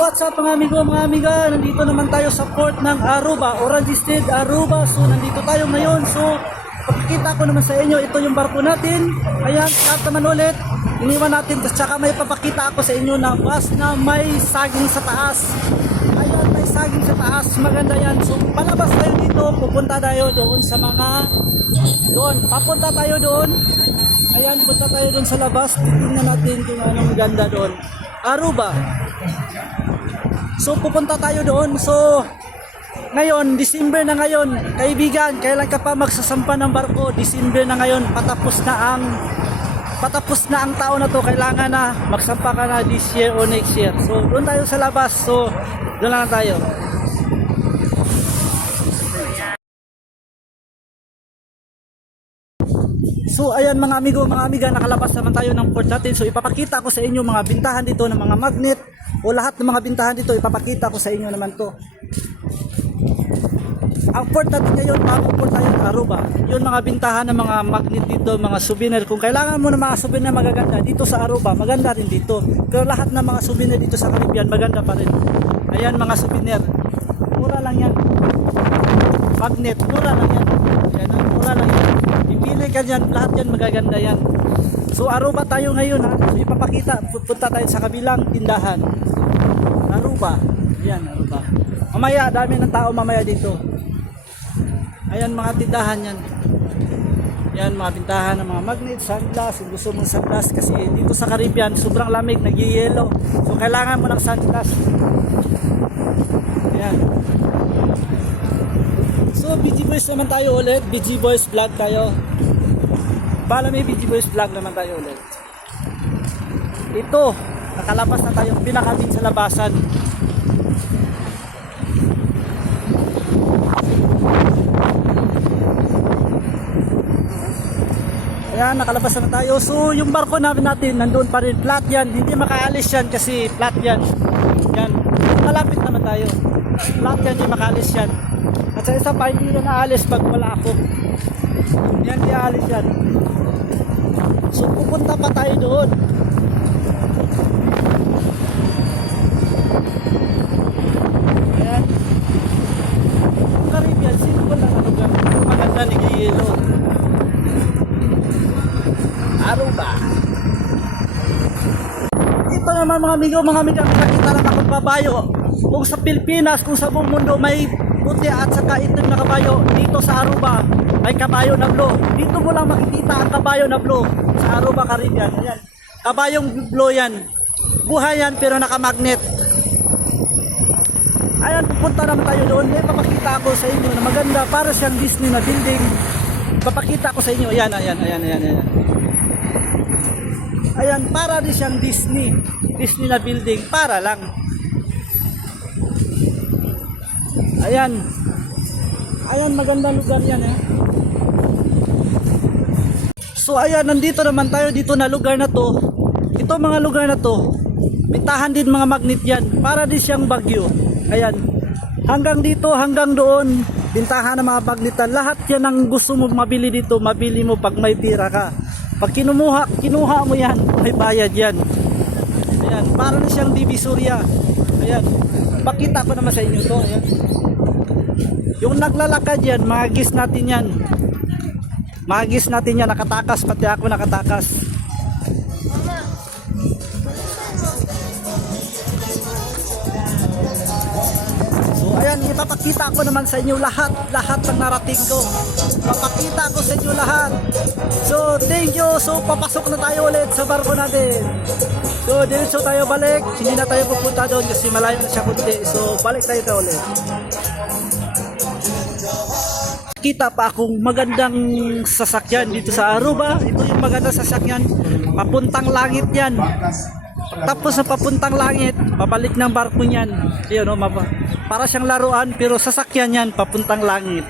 What's up mga amigo, mga amiga? Nandito naman tayo sa port ng Aruba, Orange State, Aruba. So nandito tayo ngayon. So pakikita ko naman sa inyo, ito yung barko natin. Ayan, lahat naman ulit. Iniwan natin, tsaka may papakita ako sa inyo na bus na may saging sa taas. Ayan, may saging sa taas. Maganda yan. So palabas tayo dito, pupunta tayo doon sa mga papunta tayo doon. Ayan, punta tayo doon sa labas. Titingnan natin kung anong ganda doon. Aruba. So pupunta tayo doon. So ngayon, December na ngayon. Kaibigan, kailan ka pa magsasampa ng barko? December na ngayon. Patapos na ang taon na to. Kailangan na magsampa ka na this year or next year. So doon tayo sa labas. So doon lang tayo. So ayan mga amigo, mga amiga, nakalabas naman tayo ng port natin. So ipapakita ko sa inyo mga bintahan dito ng mga magnet o lahat ng mga bintahan dito, ipapakita ko sa inyo naman to. Ang port natin ngayon, bagong port tayo ng Aruba. Yun mga bintahan ng mga magnet dito, mga souvenir. Kung kailangan mo ng mga souvenir magaganda dito sa Aruba, maganda rin dito. Pero lahat ng mga souvenir dito sa Caribbean, maganda pa rin. Ayan mga souvenir. Mura lang yan. Magnet, mura lang yan. Ayan, mura lang yan. Pipili ka dyan, lahat yan magaganda yan. So Aruba tayo ngayon ha. So ipapakita, punta tayo sa kabilang tindahan. Aruba. Ayan, Aruba. Mamaya, dami ng tao mamaya dito. Ayan mga tindahan yan. Ayan mga bintahan ng mga magnet, sunglass. Kung gusto mong sunglass kasi dito sa Caribbean, sobrang lamig, nag-yellow. So kailangan mo ng sunglass. Ayan. So BG Boys naman tayo ulit. BG Boys vlog tayo. Bala may BG Boys vlog naman tayo ulit. Ito, nakalabas na tayo. Pinakamin sa labasan. Ayan, nakalabas na tayo. So yung barko natin nandoon pa rin. Flat yan. Hindi makaalis yan kasi flat yan. Yan. Malapit naman tayo. Flat yan, hindi makaalis yan. At sa isa pa, hindi na naalis pag wala ako. Yan, di aalis yan. So pupunta pa tayo doon. Ayan. Ang Caribbean, simple lang ang lugar. Maganda ni Giyelo. Aruba. Ito naman mga amigo, mga amiga, nakita lang akong kabayo. Kung sa Pilipinas, kung sa buong mundo may puti at saka itim na kabayo, dito sa Aruba may kabayo na blue. Dito mo lang makikita ang kabayo na blue sa Aruba, Caribbean. Ayan. Kabayong blue yan. Buhay yan pero nakamagnet. Ayan, pupunta naman tayo doon. May papakita ako sa inyo na maganda para siyang Disney na building. Papakita ko sa inyo. Ayan, ayan, ayan, ayan, ayan. Ayan, para din siyang Disney na building, para lang. Ayan. Ayan, magandang lugar yan eh. So ayan, nandito naman tayo dito na lugar na to. Ito mga lugar na to, bintahan din mga magnet yan, para din siyang Baguio. Ayan. Hanggang dito, hanggang doon, bintahan ng mga magnetan. Lahat yan ang gusto mo mabili dito, mabili mo pag may pira ka. Pag kinuha mo yan, may bayad yan. Ayan, para na siyang Divisoria. Ayan, pakita ko naman sa inyo to. Ayan. Yung naglalakad yan, magis natin yan. Magis natin yan, nakatakas, pati ako nakatakas. Ayan, ipapakita ko naman sa inyo lahat ng narating ko. Papakita ko sa inyo lahat. So, thank you. So, papasok na tayo ulit sa barko natin. So, diretso tayo balik. Hindi na tayo pupunta doon kasi malayo na siya kunti. So, balik tayo ulit. Kita pa akong magandang sasakyan dito sa Aruba. Ito yung magandang sasakyan. Papuntang langit yan. Tapos sa papuntang langit, pabalik ng barko niyan. Ayun, no, para siyang laruan pero sasakyan yan papuntang langit.